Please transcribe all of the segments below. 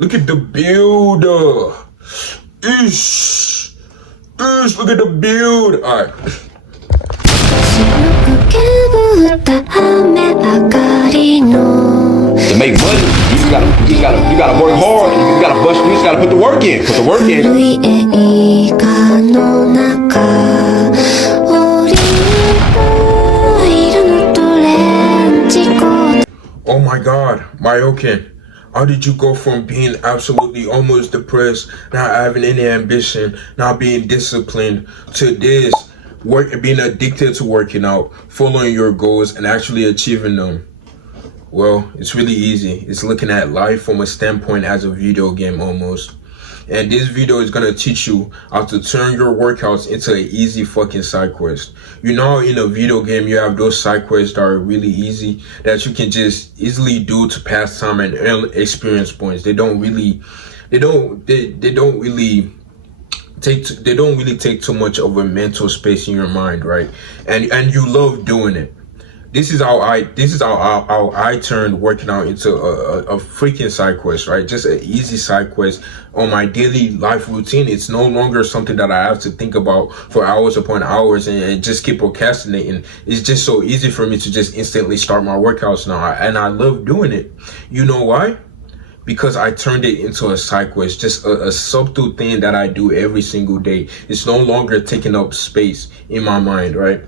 Look at the build. Ish. Look at the build. All right. To make money, you gotta work hard. You just gotta put the work in. Put the work in. Oh my God, Myokin. How did you go from being absolutely almost depressed, not having any ambition, not being disciplined, to this, being addicted to working out, following your goals, and actually achieving them? Well, it's really easy. It's looking at life from a standpoint as a video game almost. And this video is gonna teach you how to turn your workouts into an easy fucking side quest. You know, in a video game, you have those side quests that are really easy, that you can just easily do to pass time and earn experience points. They don't really take too much of a mental space in your mind, right? And you love doing it. This is how I turned working out into a freaking side quest, right? Just an easy side quest on my daily life routine. It's no longer something that I have to think about for hours upon hours and just keep procrastinating. It's just so easy for me to just instantly start my workouts now, and I love doing it. You know why? Because I turned it into a side quest, just a subtle thing that I do every single day. It's no longer taking up space in my mind, right?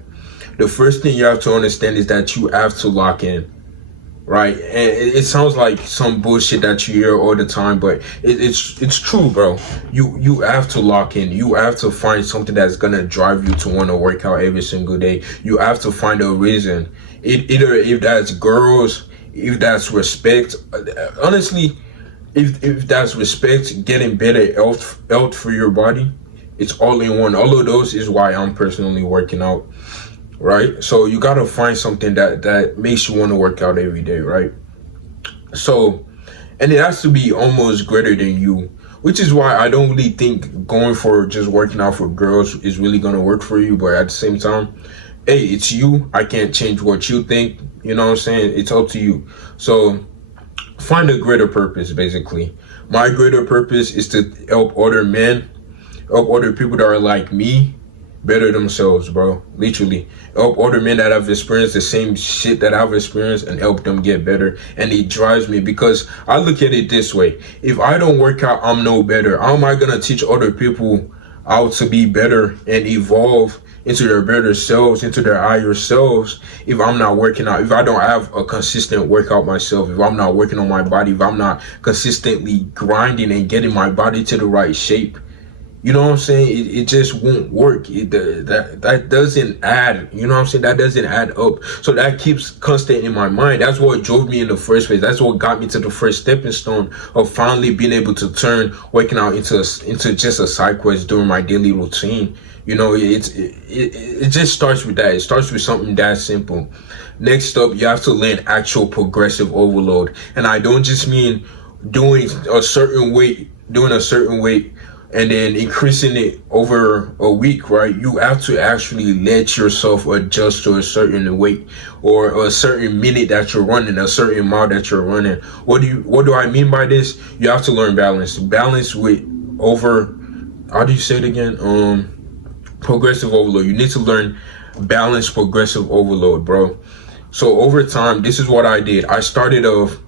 The first thing you have to understand is that you have to lock in, right? And it sounds like some bullshit that you hear all the time, but it's true, bro. You have to lock in. You have to find something that's gonna drive you to want to work out every single day. You have to find a reason. Either if that's girls, if that's respect. Honestly, if that's respect, getting better health for your body, it's all in one. All of those is why I'm personally working out. Right? So you gotta find something that makes you want to work out every day, right? So, and it has to be almost greater than you, which is why I don't really think going for just working out for girls is really gonna work for you. But at the same time, hey, it's you. I can't change what you think. You know what I'm saying? It's up to you. So find a greater purpose, basically. My greater purpose is to help other men, help other people that are like me, better themselves, bro. Literally help other men that have experienced the same shit that I've experienced and help them get better. And it drives me because I look at it this way: if I don't work out, I'm no better. How am I gonna teach other people how to be better and evolve into their better selves, into their higher selves, if I'm not working out? If I don't have a consistent workout myself, if I'm not working on my body, if I'm not consistently grinding and getting my body to the right shape, you know what I'm saying? It just won't work. That doesn't add, you know what I'm saying? That doesn't add up. So that keeps constant in my mind. That's what drove me in the first place. That's what got me to the first stepping stone of finally being able to turn working out into just a side quest during my daily routine. You know, it just starts with that. It starts with something that simple. Next up, you have to learn actual progressive overload. And I don't just mean doing a certain weight, and then increasing it over a week, right? You have to actually let yourself adjust to a certain weight or a certain minute that you're running, a certain mile that you're running. What do I mean by this? You have to learn balance. Balance with how do you say it again? Progressive overload. You need to learn balanced progressive overload, bro. So over time, this is what I did. I started off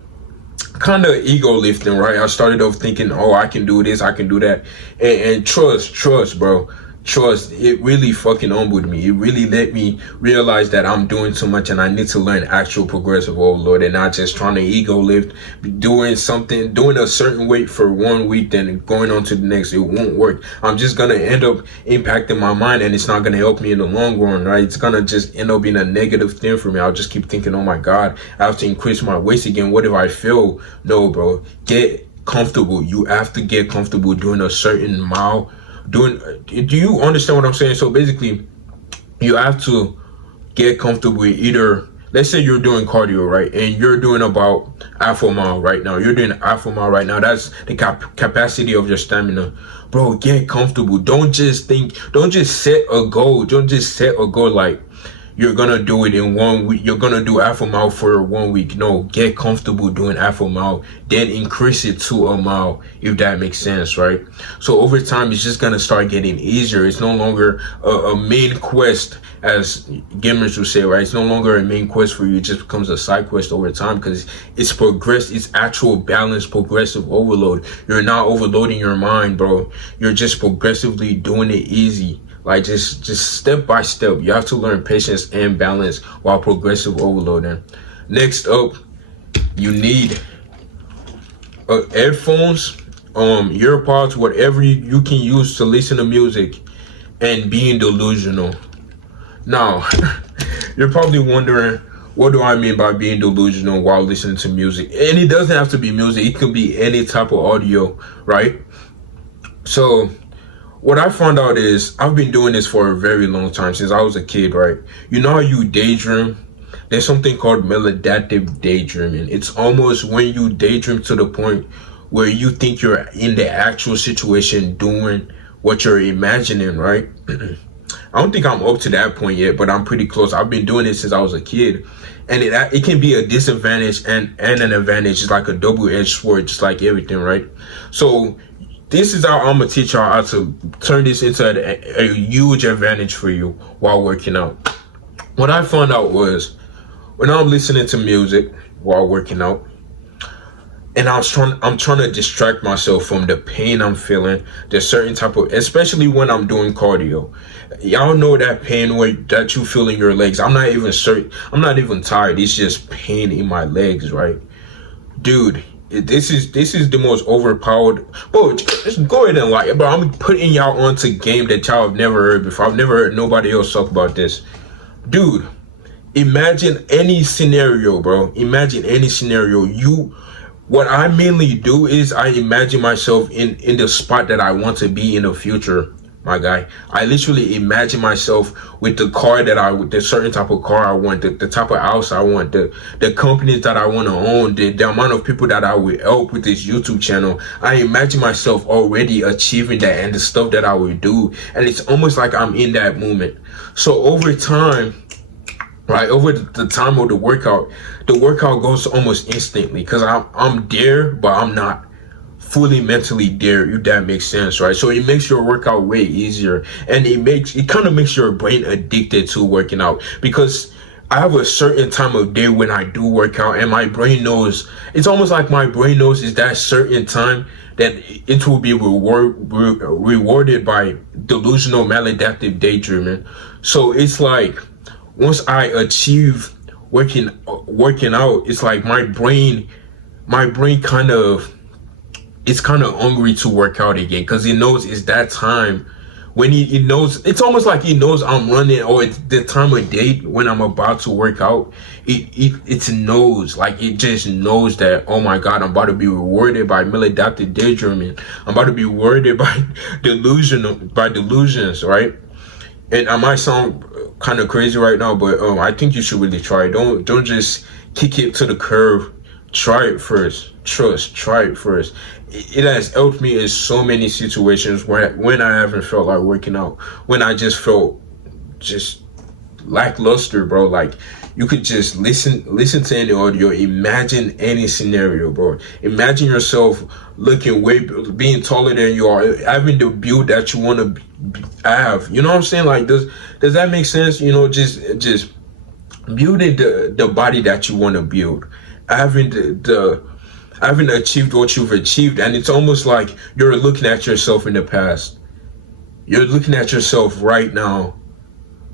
kind of ego lifting, right? I started off thinking, oh, I can do this, I can do that. And trust, bro. Trust, it really fucking humbled me. It really let me realize that I'm doing too much and I need to learn actual progressive overload and not just trying to ego lift, doing a certain weight for 1 week, then going on to the next. It won't work. I'm just going to end up impacting my mind and it's not going to help me in the long run, right? It's going to just end up being a negative thing for me. I'll just keep thinking, oh my God, I have to increase my weight again. What if I fail? No, bro. Get comfortable. You have to get comfortable doing a certain mile. Do you understand what I'm saying? So basically, you have to get comfortable with either, let's say you're doing cardio, right? And you're doing about half a mile right now. You're doing half a mile right now. That's the capacity of your stamina. Bro, get comfortable. Don't just set a goal. Don't just set a goal like, you're gonna do it in 1 week. You're gonna do half a mile for 1 week. No, get comfortable doing half a mile, then increase it to a mile, if that makes sense, right? So over time, it's just gonna start getting easier. It's no longer a main quest, as gamers would say, right? It's no longer a main quest for you. It just becomes a side quest over time, because it's it's actual balance, progressive overload. You're not overloading your mind, bro. You're just progressively doing it easy. Like just step by step. You have to learn patience and balance while progressive overloading. Next up, you need headphones, earpods, whatever you can use to listen to music, and being delusional. Now, you're probably wondering, what do I mean by being delusional while listening to music? And it doesn't have to be music. It can be any type of audio, right? So what I found out is, I've been doing this for a very long time, since I was a kid, right? You know how you daydream? There's something called maladaptive daydreaming. It's almost when you daydream to the point where you think you're in the actual situation doing what you're imagining, right? I don't think I'm up to that point yet, but I'm pretty close. I've been doing it since I was a kid. And it can be a disadvantage and an advantage. It's like a double-edged sword, just like everything, right? So this is how I'm gonna teach y'all how to turn this into a huge advantage for you while working out. What I found out was, when I'm listening to music while working out, and I'm trying to distract myself from the pain I'm feeling, the certain type of, especially when I'm doing cardio. Y'all know that pain that you feel in your legs. I'm not even tired. It's just pain in my legs, right? Dude, this is the most overpowered. Bro, just go ahead and like, bro, I'm putting y'all onto game that y'all have never heard before. I've never heard nobody else talk about this. Dude, imagine any scenario, bro. Imagine any scenario. What I mainly do is I imagine myself in the spot that I want to be in the future, my guy. I literally imagine myself with the car the certain type of car I want, the type of house I want, the companies that I want to own, the amount of people that I will help with this YouTube channel. I imagine myself already achieving that and the stuff that I will do. And it's almost like I'm in that moment. So over time, right, over the time of the workout goes almost instantly, because I'm there, but I'm not fully mentally there, if that makes sense, right? So it makes your workout way easier, and it kind of makes your brain addicted to working out, because I have a certain time of day when I do work out, and my brain knows. It's almost like my brain knows is that certain time that it will be rewarded by delusional maladaptive daydreaming. So it's like, once I achieve working out, it's like my brain it's kind of hungry to work out again, because it knows it's that time when it knows. It's almost like it knows I'm running, or it's the time of day when I'm about to work out. It knows, like it just knows that, oh my God, I'm about to be rewarded by maladaptive daydreaming. I'm about to be rewarded by delusions, right? And I might sound kind of crazy right now, but I think you should really try it. Don't just kick it to the curb. Try it first. Try it first. It has helped me in so many situations when I haven't felt like working out, when I just felt just lackluster, bro. Like, you could just listen to any audio, imagine any scenario, bro. Imagine yourself being taller than you are, having the build that you want to have. You know what I'm saying? Like, does that make sense? You know, just building the body that you want to build, having having achieved what you've achieved. And it's almost like you're looking at yourself in the past. You're looking at yourself right now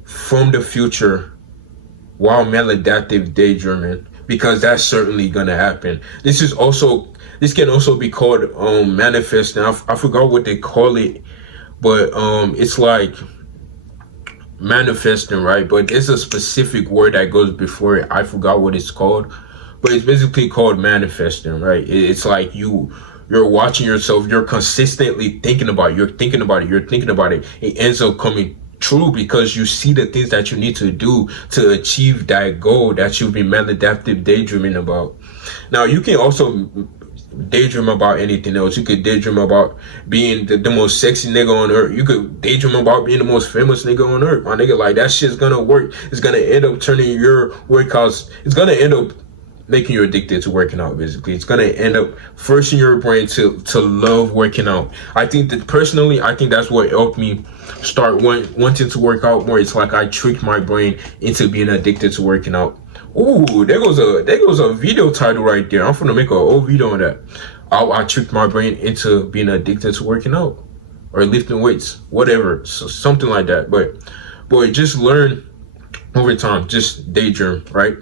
from the future while maladaptive daydreaming, because that's certainly gonna happen. This can also be called manifesting. I forgot what they call it, but it's like manifesting, right? But there's a specific word that goes before it. I forgot what it's called, but it's basically called manifesting, right? It's like you're watching yourself, you're consistently thinking about it. It ends up coming true because you see the things that you need to do to achieve that goal that you've been maladaptive daydreaming about. Now, you can also daydream about anything else. You could daydream about being the most sexy nigga on earth. You could daydream about being the most famous nigga on earth. My nigga, like, that shit's gonna work. It's gonna end up turning your workouts. It's gonna end up making you addicted to working out. Basically, it's gonna end up forcing your brain to love working out. I think that personally, I think that's what helped me start wanting to work out more. It's like I tricked my brain into being addicted to working out. Ooh, there goes a video title right there. I'm gonna make a whole video on that. I tricked my brain into being addicted to working out or lifting weights, whatever, so something like that. But boy, just learn over time. Just daydream, right?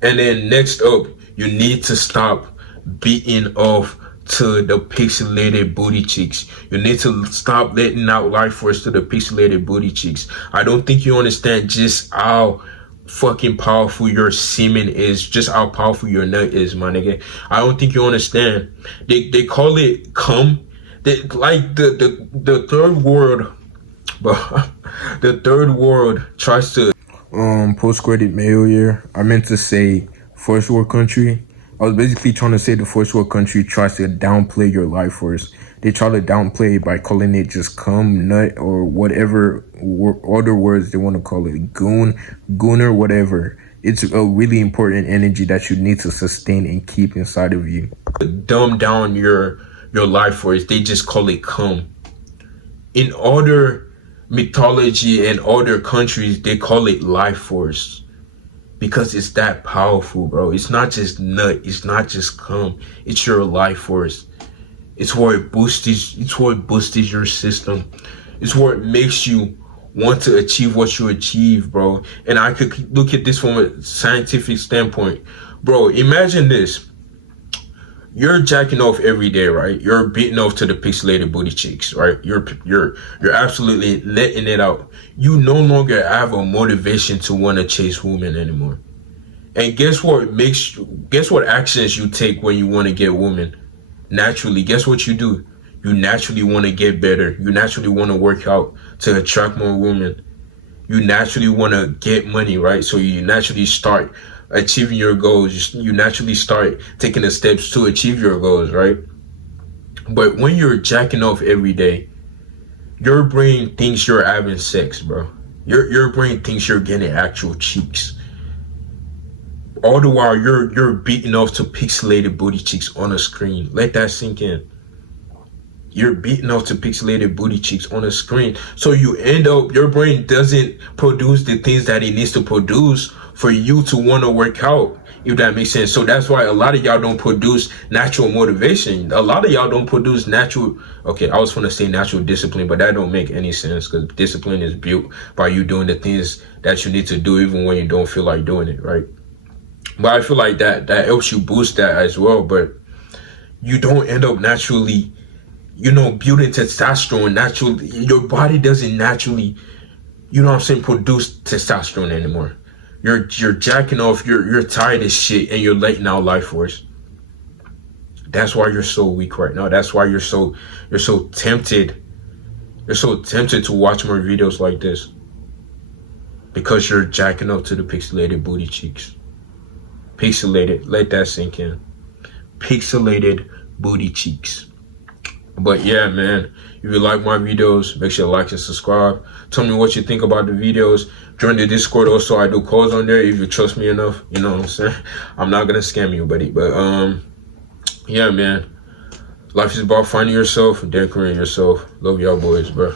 And then next up, you need to stop beating off to the pixelated booty cheeks. You need to stop letting out life force to the pixelated booty cheeks. I don't think you understand just how fucking powerful your semen is, just how powerful your nut is, my nigga. I don't think you understand. They call it cum. Like the third world, but the third world tries to post-credit mail year. I meant to say first world country. I was basically trying to say the first world country tries to downplay your life force. They try to downplay it by calling it just cum, nut, or whatever other words they want to call it, gooner, whatever. It's a really important energy that you need to sustain and keep inside of you. Dumb down your life force. They just call it cum. In other mythology and other countries, they call it life force because it's that powerful, bro. It's not just nut, it's not just cum, it's your life force. It's where it boosts your system. It's where it makes you want to achieve what you achieve, bro. And I could look at this from a scientific standpoint. Bro, imagine this. You're jacking off every day, right? You're beating off to the pixelated booty cheeks, right? You're absolutely letting it out. You no longer have a motivation to want to chase women anymore. And guess what actions you take when you want to get women? Naturally, guess what you do? You naturally want to get better. You naturally want to work out to attract more women. You naturally want to get money, right? So you naturally start achieving your goals. You naturally start taking the steps to achieve your goals, right? But when you're jacking off every day, your brain thinks you're having sex, bro. Your brain thinks you're getting actual cheeks. All the while you're beating off to pixelated booty cheeks on a screen. Let that sink in. You're beating off to pixelated booty cheeks on a screen. So you end up, your brain doesn't produce the things that it needs to produce for you to want to work out, if that makes sense. So that's why a lot of y'all don't produce natural motivation. A lot of y'all don't produce natural, okay, I was going to say natural discipline, but that don't make any sense because discipline is built by you doing the things that you need to do even when you don't feel like doing it, right? But I feel like that helps you boost that as well. But you don't end up naturally, building testosterone naturally. Your body doesn't naturally, produce testosterone anymore. You're jacking off, you're tired as shit, and you're letting out life force. That's why you're so weak right now. That's why you're so tempted. You're so tempted to watch more videos like this. Because you're jacking up to the pixelated booty cheeks. Pixelated, let that sink in. Pixelated booty cheeks. But yeah, man, if you like my videos, make sure to like and subscribe. Tell me what you think about the videos. Join the Discord also. I do calls on there if you trust me enough. You know what I'm saying? I'm not gonna scam you, buddy. But yeah, man. Life is about finding yourself and decorating yourself. Love y'all boys, bro.